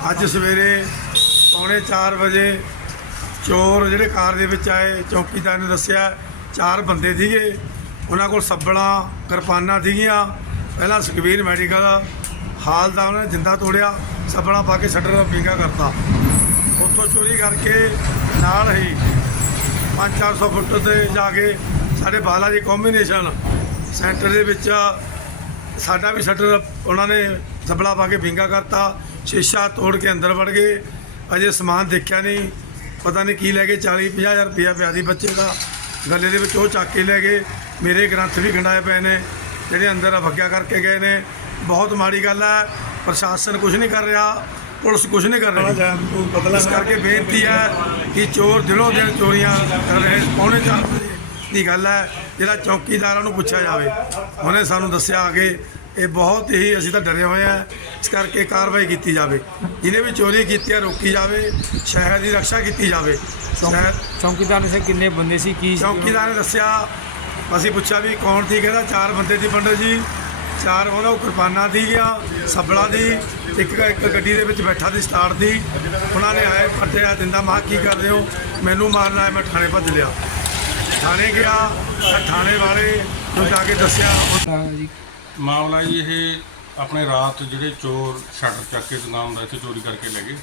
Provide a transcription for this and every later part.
ਅੱਜ ਸਵੇਰੇ ਪੌਣੇ 4 ਵਜੇ ਚੋਰ ਜਿਹੜੇ ਕਾਰ ਦੇ ਵਿੱਚ ਆਏ, ਚੌਕੀਦਾਰ ਨੇ ਦੱਸਿਆ, ਚਾਰ ਬੰਦੇ ਸੀਗੇ। ਉਹਨਾਂ ਕੋਲ ਸੱਬਲਾਂ, ਕਿਰਪਾਨਾਂ ਸੀਗੀਆਂ। ਪਹਿਲਾਂ ਸੁਖਬੀਰ ਮੈਡੀਕਲ ਹਾਲ ਦਾ ਉਹਨਾਂ ਨੇ ਜਿੰਦਾ ਤੋੜਿਆ, ਸੱਬਲਾਂ ਪਾ ਕੇ ਸ਼ਟਰ ਦਾ ਪਿੰਗਾ ਕਰਤਾ। ਉੱਥੋਂ ਚੋਰੀ ਕਰਕੇ ਨਾਲ ਹੀ 5-400 ਫੁੱਟ ਤੇ ਜਾ ਕੇ ਸਾਡੇ ਬਾਲਾਜੀ ਕੰਬੀਨੇਸ਼ਨ ਸੈਂਟਰ ਦੇ ਵਿੱਚ ਸਾਡਾ ਵੀ ਸ਼ਟਰ ਉਹਨਾਂ ਨੇ ਸਬਲਾ ਪਾ ਕੇ ਪੀਂਗਾ ਕਰਤਾ। ਸ਼ੀਸ਼ਾ ਤੋੜ ਕੇ ਅੰਦਰ ਵੜ ਗਏ। ਅਜੇ ਸਮਾਨ ਦੇਖਿਆ ਨਹੀਂ। ਪਤਾ ਨਹੀਂ ਕੀ ਲੈ ਗਏ 40 ਹਜ਼ਾਰ ਰੁਪਇਆ ਪਿਆ ਦੀ ਬੱਚੇ ਦਾ। ਗੱਲੇ ਦੇ ਵਿੱਚ ਉਹ ਚੱਕ ਕੇ ਲੈ ਗਏ। ਮੇਰੇ ਗ੍ਰੰਥ ਵੀ ਗੰਡਾਏ ਪਏ ਨੇ ਜਿਹੜੇ ਅੰਦਰ ਵਗਿਆ ਕਰਕੇ ਗਏ ਨੇ। ਬਹੁਤ ਮਾੜੀ ਗੱਲ ਹੈ ਪ੍ਰਸ਼ਾਸਨ ਕੁਝ ਨਹੀਂ ਕਰ ਰਿਹਾ ਪੁਲਿਸ ਕੁਝ ਨਹੀਂ ਕਰ ਰਹੀ। ਇਸ ਕਰਕੇ ਬੇਨਤੀ ਹੈ ਕਿ ਚੋਰ ਦਿਨੋਂ ਦਿਨ ਚੋਰੀਆਂ ਕਰ ਰਹੇ ਪੌਣੇ ਚਾਰ ਦੀ ਗੱਲ ਹੈ ਜਿਹੜਾ ਚੌਕੀਦਾਰਾਂ ਨੂੰ ਪੁੱਛਿਆ ਜਾਵੇ। ਉਹਨੇ ਸਾਨੂੰ ਦੱਸਿਆ ਕਿ ਇਹ ਬਹੁਤ ਹੀ ਅਸੀਂ ਤਾਂ ਡਰੇ ਹੋਏ ਆ ਇਸ ਕਰਕੇ ਕਾਰਵਾਈ ਕੀਤੀ ਜਾਵੇ। ਜਿਹਨੇ ਵੀ ਚੋਰੀ ਕੀਤੀ ਹੈ ਰੋਕੀ ਜਾਵੇ ਸ਼ਹਿਰ ਦੀ ਰੱਖਿਆ ਕੀਤੀ ਜਾਵੇ। ਸ਼ਹਿਰ ਚੌਂਕੀਦਾਰ ਨੇ ਸੇ ਕਿੰਨੇ ਬੰਦੇ ਸੀ ਕੀ? ਚੌਕੀਦਾਰ ਨੇ ਦੱਸਿਆ ਅਸੀਂ ਪੁੱਛਿਆ ਵੀ ਕੌਣ ਸੀ ਕਹਿੰਦਾ ਚਾਰ ਬੰਦੇ ਸੀ ਪੰਡਤ ਜੀ। ਚਾਰ ਉਹਨਾਂ ਕੋਲ ਕਿਰਪਾਨਾਂ ਸੀਗੀਆਂ ਸੱਬਲਾਂ ਦੀ ਇੱਕ ਇੱਕ ਗੱਡੀ ਦੇ ਵਿੱਚ ਬੈਠਾ ਸੀ ਸਟਾਰਟ ਦੀ। ਉਹਨਾਂ ਨੇ ਆਏ ਫੱਟਿਆ ਦਿੰਦਾ ਮਾ ਕੀ ਕਰਦੇ ਹੋ? ਮੈਨੂੰ ਮਾਰਨਾ ਹੈ ਮੈਂ ਥਾਣੇ ਭੱਜ ਲਿਆ। ਥਾਣੇ ਗਿਆ ਥਾਣੇ ਵਾਲੇ ਨੂੰ ਜਾ ਕੇ ਦੱਸਿਆ ਜੀ। ਮਾਮਲਾ ਜੀ ਇਹ ਆਪਣੇ ਰਾਤ ਜਿਹੜੇ ਚੋਰ ਸ਼ਟਰ ਚੱਕ ਕੇ ਦੁਕਾਨ ਦਾ ਇੱਥੇ ਚੋਰੀ ਕਰਕੇ ਲੈ ਗਏ।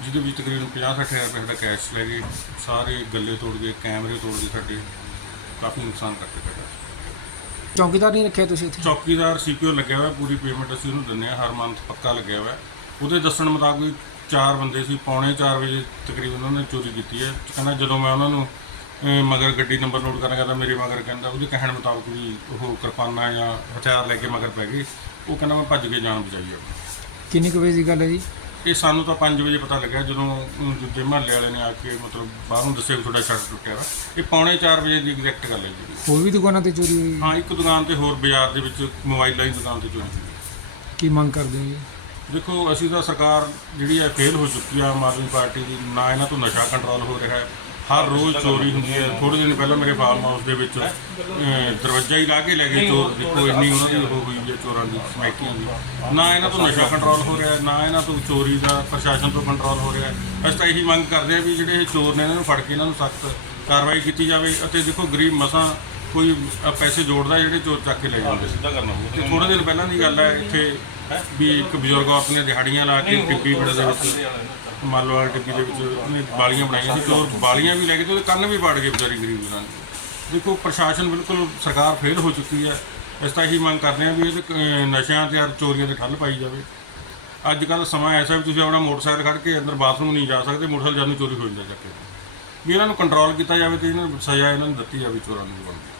ਜਿਹਦੇ ਵਿੱਚ ਤਕਰੀਬਨ 50-60 ਹਜ਼ਾਰ ਰੁਪਏ ਦਾ ਕੈਸ਼ ਲੈ ਗਏ। ਸਾਰੇ ਗੱਲੇ ਤੋੜ ਗਏ ਕੈਮਰੇ ਤੋੜ ਗਏ ਸਾਡੇ। ਕਾਫੀ ਨੁਕਸਾਨ ਕਰਕੇ ਸਾਡਾ। ਚੌਂਕੀਦਾਰ ਨਹੀਂ ਰੱਖਿਆ ਤੁਸੀਂ ਇੱਥੇ? ਚੌਕੀਦਾਰ ਸੀਕਿਉਰ ਲੱਗਿਆ ਹੋਇਆ ਪੂਰੀ ਪੇਮੈਂਟ ਅਸੀਂ ਉਹਨੂੰ ਦਿੰਦੇ ਹਾਂ ਹਰ ਮੰਥ ਪੱਕਾ ਲੱਗਿਆ ਹੋਇਆ। ਉਹਦੇ ਦੱਸਣ ਮੁਤਾਬਕ ਵੀ ਚਾਰ ਬੰਦੇ ਸੀ ਪੌਣੇ 4 ਵਜੇ ਤਕਰੀਬਨ ਉਹਨਾਂ ਨੇ ਚੋਰੀ ਕੀਤੀ ਹੈ। ਕਹਿੰਦਾ ਜਦੋਂ ਮੈਂ ਉਹਨਾਂ ਨੂੰ ਅਹ, ਮਗਰ ਗੱਡੀ ਨੰਬਰ ਨੋਟ ਕਰਨ ਕਹਿੰਦਾ ਮੇਰੇ ਮਗਰ ਕਹਿੰਦਾ ਉਹਦੇ ਕਹਿਣ ਮੁਤਾਬਕ ਵੀ ਉਹ ਕਿਰਪਾਨਾਂ ਜਾਂ ਹਥਿਆਰ ਲੈ ਕੇ ਮਗਰ ਪੈ ਗਏ। ਉਹ ਕਹਿੰਦਾ ਮੈਂ ਭੱਜ ਕੇ ਜਾਨ ਬਚਾਈ ਆਪਣੀ ਕਿੰਨੀ ਕੁ ਵਜੇ ਦੀ ਗੱਲ ਹੈ ਜੀ? ਇਹ ਸਾਨੂੰ ਤਾਂ 5 ਵਜੇ ਪਤਾ ਲੱਗਿਆ ਜਦੋਂ ਅਮ, ਦੂਜੇ ਮਹੱਲੇ ਵਾਲੇ ਨੇ ਆ ਕੇ ਮਤਲਬ ਬਾਹਰੋਂ ਦੱਸਿਆ ਵੀ ਤੁਹਾਡਾ ਸ਼ਟਰ ਟੁੱਟਿਆ ਵਾ। ਇਹ ਪੌਣੇ 4 ਵਜੇ ਦੀ ਐਗਜ਼ੈਕਟ ਗੱਲ ਹੈ ਜੀ। ਹੋਰ ਵੀ ਦੁਕਾਨਾਂ ਤੇ ਚੋਰੀ ਹੋਈ? ਹਾਂ ਇੱਕ ਦੁਕਾਨ ਤੇ ਹੋਰ ਬਾਜ਼ਾਰ ਦੇ ਵਿੱਚ ਮੋਬਾਈਲਾਂ ਦੀ ਦੁਕਾਨ ਤੇ ਚੋਰੀ ਹੋਈ। ਕੀ ਮੰਗ ਕਰਦੇ ਹੋ ਜੀ? ਦੇਖੋ ਅਸੀਂ ਤਾਂ ਸਰਕਾਰ ਜਿਹੜੀ ਹੈ ਫੇਲ ਹੋ ਚੁੱਕੀ ਆ ਆਮ ਆਦਮੀ ਪਾਰਟੀ ਦੀ ਨਾ ਇਹਨਾਂ ਤੋਂ ਨਸ਼ਾ ਕੰਟਰੋਲ ਹੋ ਰਿਹਾ ਹੈ। ਹਰ ਰੋਜ਼ ਚੋਰੀ ਹੁੰਦੀ ਹੈ। ਥੋੜੇ ਦਿਨ ਪਹਿਲਾਂ ਮੇਰੇ ਫਾਰਮ ਹਾਊਸ ਦੇ ਵਿੱਚ ਅਹ, ਦਰਵਾਜ਼ਾ ਹੀ ਲਾ ਕੇ ਲੈ ਗਏ ਚੋਰ। ਦੇਖੋ ਇੰਨੀ ਉਹਨਾਂ ਦੀ ਹੋ ਹੋਈ ਹੈ ਚੋਰਾਂ ਦੀ ਸਮੈਕੀ ਦੀ। ਨਾ ਇਹਨਾਂ ਤੋਂ ਨਸ਼ਾ ਕੰਟਰੋਲ ਹੋ ਰਿਹਾ ਨਾ ਇਹਨਾਂ ਤੋਂ ਚੋਰੀ ਦਾ ਪ੍ਰਸ਼ਾਸਨ ਤੋਂ ਕੰਟਰੋਲ ਹੋ ਰਿਹਾ। ਅਸੀਂ ਤਾਂ ਇਹੀ ਮੰਗ ਕਰਦੇ ਹਾਂ ਵੀ ਜਿਹੜੇ ਇਹ ਚੋਰ ਨੇ ਇਹਨਾਂ ਨੂੰ ਫੜ ਕੇ ਇਹਨਾਂ ਨੂੰ ਸਖਤ ਕਾਰਵਾਈ ਕੀਤੀ ਜਾਵੇ ਅਤੇ ਦੇਖੋ ਗਰੀਬ ਮਸਾਂ ਕੋਈ ਅ, ਪੈਸੇ ਜੋੜਦਾ ਜਿਹੜੇ ਚੋਰ ਚੱਕ ਕੇ ਲੈ ਜਾਂਦੇ ਸਿੱਧਾ ਕਰਨਾ ਤੇ ਥੋੜੇ ਦਿਨ ਪਹਿਲਾਂ ਦੀ ਗੱਲ ਹੈ ਇੱਥੇ ਵੀ ਇੱਕ ਬਜ਼ੁਰਗ ਆਪਣੇ ਦਿਹਾੜੀਆਂ ਲਾ ਕੇ ਟਿੱਪੀ ਪਿੰਡ ਦੇ ਵਿੱਚ ਮਾਲੋ ਵਾਲੀ ਟਿੱਪੀ ਦੇ ਵਿੱਚ ਉਹਨੇ ਬਾਲੀਆਂ ਬਣਾਈਆਂ ਸੀ ਉਹ ਬਾਲੀਆਂ ਵੀ ਲੈ ਕੇ ਤੇ ਉਹਦੇ ਕੰਨ ਵੀ ਪਾੜ ਗਏ ਵਿਚਾਰੀ ਗਰੀਬ ਜਨਾਂ ਦੇ ਦੇਖੋ, ਪ੍ਰਸ਼ਾਸਨ ਬਿਲਕੁਲ ਸਰਕਾਰ ਫੇਲ ਹੋ ਚੁੱਕੀ ਹੈ। ਇਸ ਤਾਂ ਇਹੀ ਮੰਗ ਕਰਦੇ ਹਾਂ ਵੀ ਇਹ ਨਸ਼ਿਆਂ ਤੇ ਔਰ ਚੋਰੀਆਂ ਤੇ ਠੱਲ ਪਾਈ ਜਾਵੇ। ਅੱਜ ਕੱਲ ਸਮਾਂ ਐਸਾ ਵੀ ਤੁਸੀਂ ਆਪਣਾ ਮੋਟਰਸਾਈਕਲ ਖੜ੍ਹ ਕੇ ਅੰਦਰ ਬਾਥਰੂਮ ਨਹੀਂ ਜਾ ਸਕਦੇ, ਮੋਟਰਸਾਈਕਲ ਜਦ ਚੋਰੀ ਹੋ ਜਾਂਦਾ ਚੱਕੇ ਵੀ ਇਹਨਾਂ ਨੂੰ ਕੰਟਰੋਲ ਕੀਤਾ ਜਾਵੇ ਤੇ ਇਹਨਾਂ ਨੂੰ ਸਜ਼ਾ ਇਹਨਾਂ ਨੂੰ ਦਿੱਤੀ ਜਾਵੇ ਚੋਰਾਂ ਨੂੰ ਬਣਦੀ